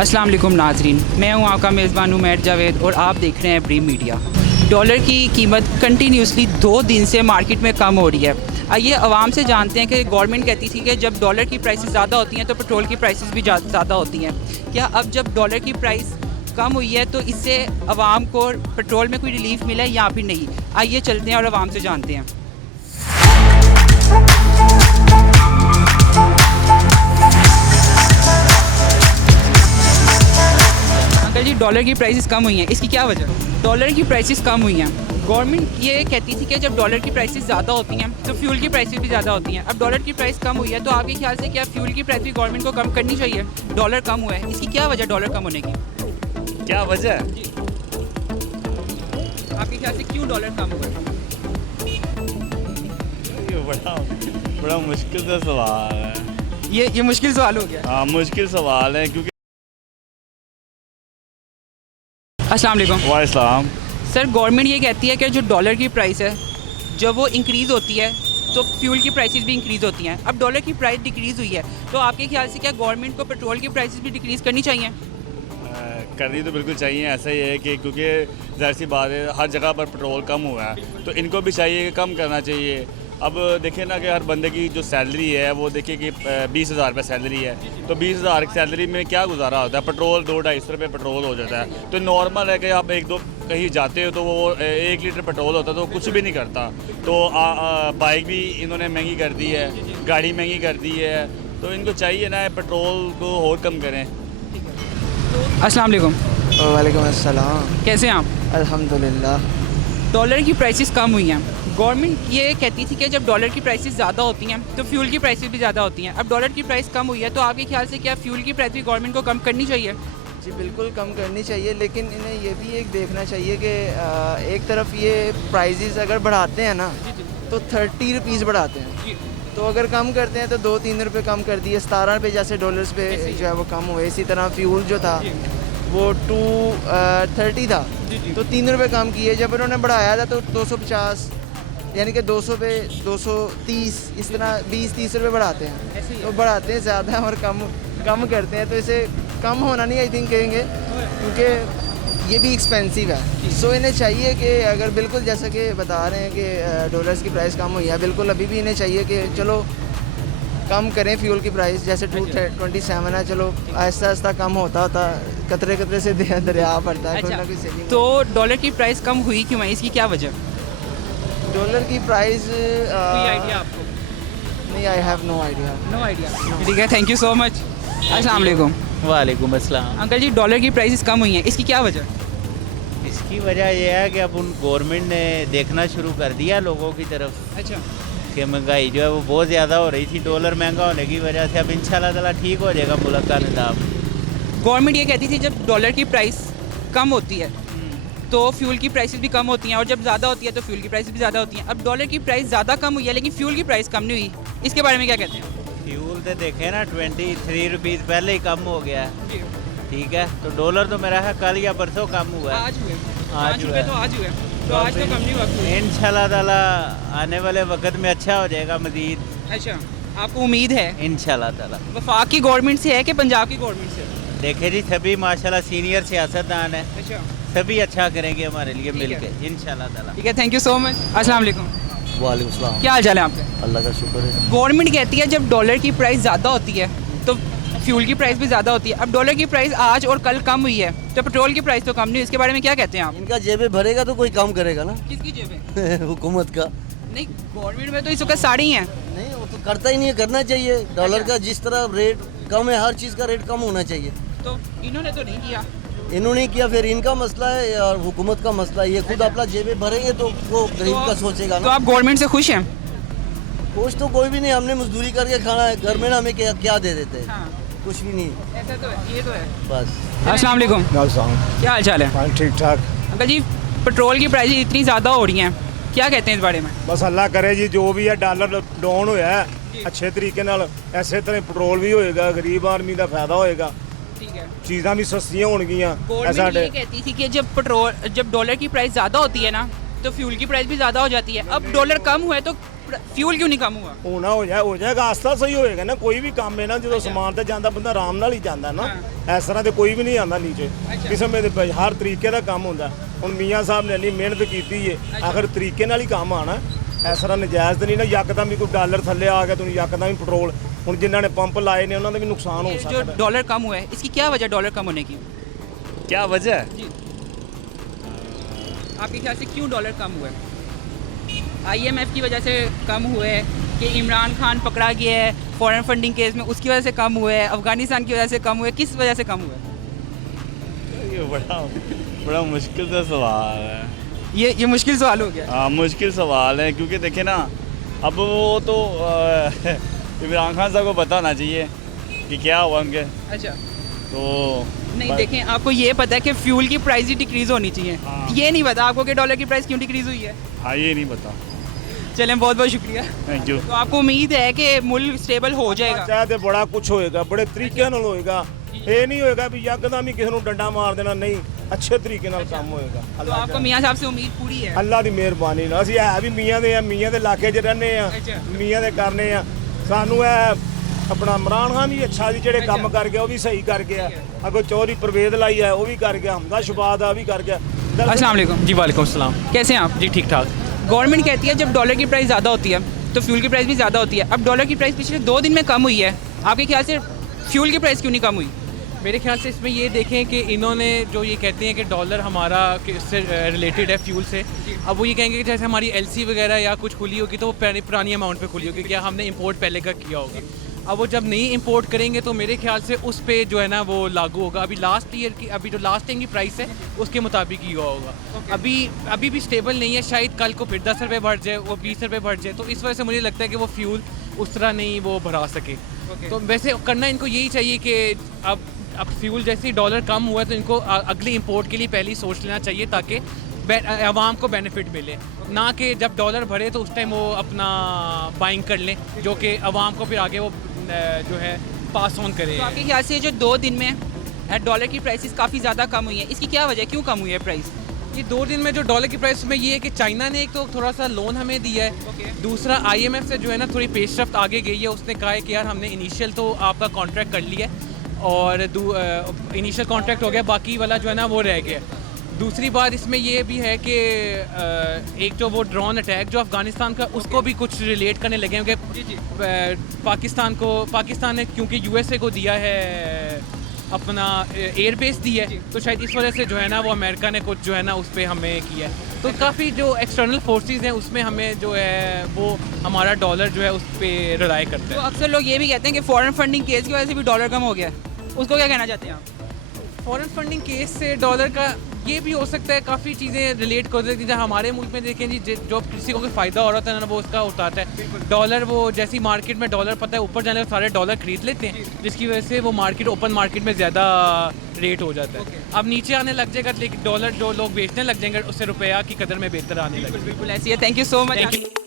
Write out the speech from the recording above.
अस्सलाम वालेकुम नाज़रीन, मैं हूं आपका मेज़बान उमैर जावेद और आप देख रहे हैं ब्रीम मीडिया। डॉलर की कीमत कंटिन्यूसली 2 दिन से मार्केट में कम हो रही है। आइए आवाम से जानते हैं कि गवर्नमेंट कहती थी कि जब डॉलर की प्राइसेस ज़्यादा होती हैं तो पेट्रोल की प्राइसेस भी ज़्यादा होती हैं। क्या अब जब डॉलर की प्राइस कम हुई है तो इससे आवाम को पेट्रोल में कोई रिलीफ मिला है या फिर नहीं? आइए चलते हैं और आवाम से जानते हैं। अंकल जी, डॉलर की प्राइसेस कम हुई हैं, इसकी क्या वजह? डॉलर की प्राइसेस कम हुई हैं, गवर्नमेंट ये कहती थी कि जब डॉलर की प्राइसेस ज़्यादा होती हैं तो फ्यूल की प्राइसेस भी ज़्यादा होती हैं। अब डॉलर की प्राइस कम हुई है तो आपके ख्याल से क्या फ्यूल की प्राइस भी गवर्नमेंट को कम करनी चाहिए? डॉलर कम हुआ है, इसकी क्या वजह डॉलर कम होने की? क्या वजह है? जी, आपके ख्याल से क्यों डॉलर कम हुआ है? ये बड़ा मुश्किल सा सवाल है। ये मुश्किल सवाल हो गया। हाँ, मुश्किल सवाल है क्योंकि अस्सलाम वालेकुम। वालेकुम। सर, गवर्नमेंट ये कहती है कि जो डॉलर की प्राइस है जब वो इंक्रीज़ होती है तो फ्यूल की प्राइसेस भी इंक्रीज़ होती हैं। अब डॉलर की प्राइस डिक्रीज़ हुई है तो आपके ख्याल से क्या गवर्नमेंट को पेट्रोल की प्राइसेस भी डिक्रीज़ करनी चाहिए? करनी तो बिल्कुल चाहिए। ऐसा ही है कि क्योंकि ज़ाहिर सी बात है हर जगह पर पेट्रोल कम हुआ है तो इनको भी चाहिए कि कम करना चाहिए। अब देखिए ना कि हर बंदे की जो सैलरी है वो देखिए कि 20,000 रुपये सैलरी है तो 20,000 की सैलरी में क्या गुजारा होता है? पेट्रोल 200-250 रुपये पेट्रोल हो जाता है। तो नॉर्मल है कि आप एक दो कहीं जाते हो तो वो 1 लीटर पेट्रोल होता है तो कुछ भी नहीं करता। तो बाइक भी इन्होंने महंगी कर दी है, गाड़ी महंगी कर दी है, तो इनको चाहिए ना पेट्रोल को और कम करें। अस्सलाम वालेकुम। वालेकुम अस्सलाम। कैसे हैं आप? अल्हम्दुलिल्लाह। डॉलर की प्राइसेस कम हुई हैं, गवर्नमेंट ये कहती थी कि जब डॉलर की प्राइसेस ज़्यादा होती हैं तो फ्यूल की प्राइसेस भी ज़्यादा होती हैं। अब डॉलर की प्राइस कम हुई है तो आपके ख्याल से क्या फ्यूल की प्राइस भी गवर्नमेंट को कम करनी चाहिए? जी बिल्कुल कम करनी चाहिए, लेकिन इन्हें ये भी एक देखना चाहिए कि एक तरफ ये प्राइजेस अगर बढ़ाते हैं ना तो 30 रुपीज़ बढ़ाते हैं, तो अगर कम करते हैं तो 2-3 रुपये कम कर दिए, 17 रुपये जैसे डॉलर्स पे जो है वो कम हुए। इसी तरह फ्यूल जो था वो 230 था तो 3 रुपये कम किए। जब उन्होंने बढ़ाया था तो 250 यानी कि 200 पे 230 इस तरह 20-30 रुपये बढ़ाते हैं। तो बढ़ाते हैं ज़्यादा और कम करते हैं, तो इसे कम होना नहीं आई थिंक कहेंगे क्योंकि ये भी एक्सपेंसिव है। सो इन्हें चाहिए कि अगर बिल्कुल जैसा कि बता रहे हैं कि डॉलर्स की प्राइस कम हुई है, बिल्कुल अभी भी इन्हें चाहिए कि चलो कम करें फ्यूल की प्राइस। जैसे 227 है, चलो आहिस्ता आहिस्ता कम होता कतरे कतरे से दरिया पड़ता है। कोई ना कोई सेविंग। तो डॉलर की प्राइस कम हुई क्यों है, इसकी क्या वजह? डॉलर की प्राइस कोई आइडिया आपको? नहीं, I have no idea. No idea. ठीक है, थैंक यू सो मच। अस्सलाम वालेकुम। वालेकुम अस्सलाम। अंकल जी, डॉलर की प्राइसेस कम हुई हैं, इसकी क्या वजह? इसकी वजह यह है कि अब उन गवर्नमेंट ने देखना शुरू कर दिया लोगों की तरफ अच्छा, कि महंगाई जो है वो बहुत ज़्यादा हो रही थी। डॉलर महंगा होने की वजह से अब इंशाल्लाह ताला ठीक हो जाएगा मुल्क का निज़ाम। गवर्नमेंट ये कहती थी जब डॉलर की प्राइस कम होती है तो फ्यूल की प्राइसेस भी कम होती हैं और जब ज़्यादा होती है तो फ्यूल की प्राइसेस भी ज़्यादा होती हैं। अब डॉलर की प्राइस ज़्यादा कम हुई है लेकिन फ्यूल की प्राइस कम नहीं हुई, इसके बारे में क्या कहते हैं? फ्यूल तो देखें ना 23 रुपीज़ पहले ही कम हो गया है, ठीक है। तो डॉलर तो मेरा है कल या परसों कम हुआ है। आज हुए आज हुआ है। तो आज हुए तो आज तो कम नहीं हुआ। इंशाल्लाह ताला आने वाले वक्त में अच्छा हो जाएगा मज़ीद, अच्छा, आपको उम्मीद है? इंशाल्लाह ताला। वफाक की गवर्नमेंट से है कि पंजाब की गवर्नमेंट से? देखे जी सभी माशाल्लाह सीनियर सियासतदान है, अच्छा, सभी अच्छा करेंगे हमारे लिए ठीक मिल है। के इंशाल्लाह ताला। ठीक है, थैंक यू सो मच। अस्सलाम वालेकुम। वालेकुम सलाम। क्या हाल चाल है आपके? अल्लाह का शुक्र है। गवर्नमेंट कहती है जब डॉलर की प्राइस ज़्यादा होती है तो फ्यूल की प्राइस भी ज़्यादा होती है। अब डॉलर की प्राइस आज और कल कम हुई है तो पेट्रोल की प्राइस तो कम नहीं हुई, इसके बारे में क्या कहते हैं आप? इनका जेबें भरेगा तो कोई काम करेगा ना। किसकी जेब? हुकूमत का। नहीं, गवर्नमेंट में तो इस वक्त साड़ी हैं। नहीं, वो तो करता ही नहीं है, करना चाहिए। डॉलर का जिस तरह रेट कम है, हर चीज़ का रेट कम होना चाहिए। तो इन्होंने तो नहीं किया। इन्होंने किया, फिर इनका मसला है और हुकूमत का मसला है। ये खुद अपना जेबें भरेंगे तो वो गरीब का सोचेगा तो ना। आप गवर्नमेंट से खुश हैं? कुछ तो कोई भी नहीं, हमने मजदूरी करके खाना है, गवर्नमेंट हमें क्या दे देते हैं? हाँ, कुछ भी नहीं, ऐसा तो है, ये तो है। बस। अस्सलाम वालेकुम। क्या हाल चाल है? ठीक ठाक। अंकल जी, पेट्रोल की प्राइस इतनी ज़्यादा हो रही हैं, क्या कहते हैं इस बारे में? बस अल्लाह करे जी, जो भी है डॉलर डाउन होया है अच्छे तरीके नाल, ऐसे तरह पेट्रोल भी होएगा, गरीब आदमी का फायदा होएगा, ठीक है। चीज़ां भी सस्तियां होणगियां। गवर्नमेंट ये कहती थी कि जब डॉलर की प्राइस ज़्यादा होती है ना तो फ्यूल की प्राइस भी ज़्यादा हो जाती है। अब डॉलर कम हुआ है तो फ्यूल क्यों नहीं कम हुआ? ਹੋਣਾ ਹੋ ਜਾਏਗਾ ਆਸਤਾ ਸਹੀ ਹੋਏਗਾ ਨਾ ਕੋਈ ਵੀ ਕੰਮ ਹੈ ਨਾ ਜਦੋਂ ਸਮਾਨ ਤੇ ਜਾਂਦਾ ਬੰਦਾ ਆਰਾਮ ਨਾਲ ਹੀ ਜਾਂਦਾ ਨਾ ਇਸ ਤਰ੍ਹਾਂ ਤੇ ਕੋਈ ਵੀ ਨਹੀਂ ਆਉਂਦਾ ਨੀਚੇ ਕਿਸਮ ਦੇ ਹਰ ਤਰੀਕੇ ਦਾ ਕੰਮ ਹੁੰਦਾ ਹੁਣ ਮੀਆਂ ਸਾਹਿਬ ਨੇ ਇੰਨੀ ਮਿਹਨਤ ਕੀਤੀ ਏ ਆਖਰ ਤਰੀਕੇ ਨਾਲ ਹੀ ਕੰਮ ਆਣਾ ਇਸ ਤਰ੍ਹਾਂ ਨਜਾਇਜ਼ ਤੇ ਨਹੀਂ ਨਾ ਯਕਦਮ ਵੀ ਕੋਈ ਡਾਲਰ ਥੱਲੇ ਆ ਗਿਆ ਤੁਹਾਨੂੰ ਯਕਦਮ ਹੀ ਪੈਟਰੋਲ ਹੁਣ ਜਿਨ੍ਹਾਂ ਨੇ ਪੰਪ ਲਾਏ ਨੇ ਉਹਨਾਂ ਦਾ ਵੀ ਨੁਕਸਾਨ ਹੋ ये जो ਸਕਦਾ डॉलर कम हुआ है इसकी क्या वजह डॉलर कम होने की? क्या वजह है? जी आपके ख्याल से क्यों डॉलर कम हुआ है? IMF की वजह से कम हुए है कि इमरान खान पकड़ा गया है फॉरेन फंडिंग केस में उसकी वजह से कम हुए है, अफगानिस्तान की वजह से कम हुए, किस वजह से कम हुए? ये बड़ा मुश्किल सा सवाल है। ये मुश्किल सवाल हो गया। हाँ मुश्किल सवाल है क्योंकि देखिए ना अब वो तो इमरान खान साहब को पता होना चाहिए कि क्या हुआ उनके अच्छा तो नहीं देखें आपको ये पता है कि फ्यूल की प्राइस ही डिक्रीज होनी चाहिए, हाँ। ये नहीं पता आपको कि डॉलर की प्राइस क्यों डिक्रीज हुई है? हाँ ये नहीं पता। चलें बहुत बहुत शुक्रिया। Thank you. तो आपको उम्मीद है कि मुल्क स्टेबल हो जाएगा? ਚਾਹ ਤੇ ਬੜਾ ਕੁਝ ਹੋਏਗਾ ਬੜੇ ਤਰੀਕੇ ਨਾਲ ਹੋਏਗਾ ਇਹ ਨਹੀਂ ਹੋਏਗਾ ਵੀ ਯਕਦਮ ਹੀ ਕਿਸੇ ਨੂੰ ਡੰਡਾ ਮਾਰ ਦੇਣਾ ਨਹੀਂ ਅੱਛੇ ਤਰੀਕੇ ਨਾਲ ਕੰਮ ਹੋਏਗਾ तो आपको मियाँ साहब से उम्मीद पूरी है? ਅੱਲਾ ਦੀ ਮਿਹਰਬਾਨੀ ਨਾਲ ਅਸੀਂ ਹੈ ਵੀ ਮੀਆਂ ਦੇ ਇਲਾਕੇ 'ਚ ਰਹਿੰਦੇ ਆ ਅੱਛਾ। ਮੀਆਂ ਦੇ ਕਰਨੇ ਆ ਸਾਨੂੰ ਇਹ ਆਪਣਾ ਇਮਰਾਨ ਖਾਨ ਵੀ ਅੱਛਾ ਜੀ ਜਿਹੜੇ ਕੰਮ ਕਰ ਗਿਆ ਉਹ ਵੀ ਸਹੀ ਕਰ ਗਿਆ ਅੱਗੋਂ ਚੌਧਰੀ परवेज लाई है वो भी कर गया हमदा शबाद भी कर गया अस्सलाम वालेकुम। जी वालेकुम सलाम। कैसे हैं आप? जी ठीक ठाक। गवर्नमेंट कहती है जब डॉलर की प्राइस ज़्यादा होती है तो फ्यूल की प्राइस भी ज़्यादा होती है। अब डॉलर की प्राइस पिछले 2 दिन में कम हुई है, आपके ख्याल से फ्यूल की प्राइस क्यों नहीं कम हुई? मेरे ख्याल से इसमें ये देखें कि इन्होंने जो ये कहते हैं कि डॉलर हमारा इससे रिलेटेड है फ्यूल से, अब वो ये कहेंगे कि जैसे हमारी एलसी वगैरह या कुछ खुली होगी तो वो पुरानी अमाउंट पे खुली होगी, क्या हमने इंपोर्ट पहले का किया होगा। अब वो जब नहीं इंपोर्ट करेंगे तो मेरे ख्याल से उस पे जो है ना वो लागू होगा। अभी लास्ट ईयर की अभी जो लास्ट टाइम की प्राइस है उसके मुताबिक ही हुआ होगा। अभी भी स्टेबल नहीं है, शायद कल को फिर 10 रुपये बढ़ जाए, वो 20 रुपये बढ़ जाए, तो इस वजह से मुझे लगता है कि वो फ्यूल उस तरह नहीं वो बढ़ा सके। तो वैसे करना इनको यही चाहिए कि अब फ्यूल जैसे ही डॉलर कम हुआ है तो इनको अगले इंपोर्ट के लिए पहले ही सोच लेना चाहिए ताकि आवाम को बेनिफिट मिले, ना कि जब डॉलर बढ़े तो उस टाइम वो अपना बाइंग कर लें जो कि आवाम को फिर आगे वो जो है पास ऑन करे। तो आपके ख्याल से जो 2 दिन में डॉलर की प्राइसेस काफ़ी ज़्यादा कम हुई है, इसकी क्या वजह है, क्यों कम हुई है प्राइस? ये 2 दिन में जो डॉलर की प्राइस में ये है कि चाइना ने एक तो थोड़ा सा लोन हमें दिया है, दूसरा IMF से जो है ना थोड़ी पेशरफ्त आगे गई है, उसने कहा है कि यार हमने इनिशियल तो आपका कॉन्ट्रैक्ट कर लिया है और इनिशियल कॉन्ट्रैक्ट हो गया, बाकी वाला जो है ना वो रह गया। दूसरी बात इसमें ये भी है कि एक जो वो ड्रोन अटैक जो अफ़गानिस्तान का उसको भी कुछ रिलेट करने लगे हैं कि पाकिस्तान ने क्योंकि USA को दिया है अपना एयर बेस दी है तो शायद इस वजह से जो है ना वो अमेरिका ने कुछ जो है ना उस पर हमें किया है। तो काफ़ी जो एक्सटर्नल फोर्सेस हैं उसमें हमें जो है वो हमारा डॉलर जो है उस पर रिलाई करता तो है। अक्सर लोग ये भी कहते हैं कि फॉरेन फंडिंग केस की वजह से भी डॉलर कम हो गया है, उसको क्या कहना चाहते हैं आप? फॉरेन फंडिंग केस से डॉलर का ये भी हो सकता है, काफ़ी चीज़ें रिलेट कर सकती हैं। हमारे मुल्क में देखें जी जो किसी को कोई फ़ायदा हो रहा था ना वो उसका उठाता है डॉलर, वो जैसी मार्केट में डॉलर पता है ऊपर जाने सारे डॉलर खरीद लेते हैं जिसकी वजह से वो मार्केट ओपन मार्केट में ज़्यादा रेट हो जाता है। अब नीचे आने लग जाएगा लेकिन डॉलर जो लोग बेचने लग जाएंगे उससे रुपया की कदर में बेहतर आने लगेगा। बिल्कुल ऐसी है। Thank you so much.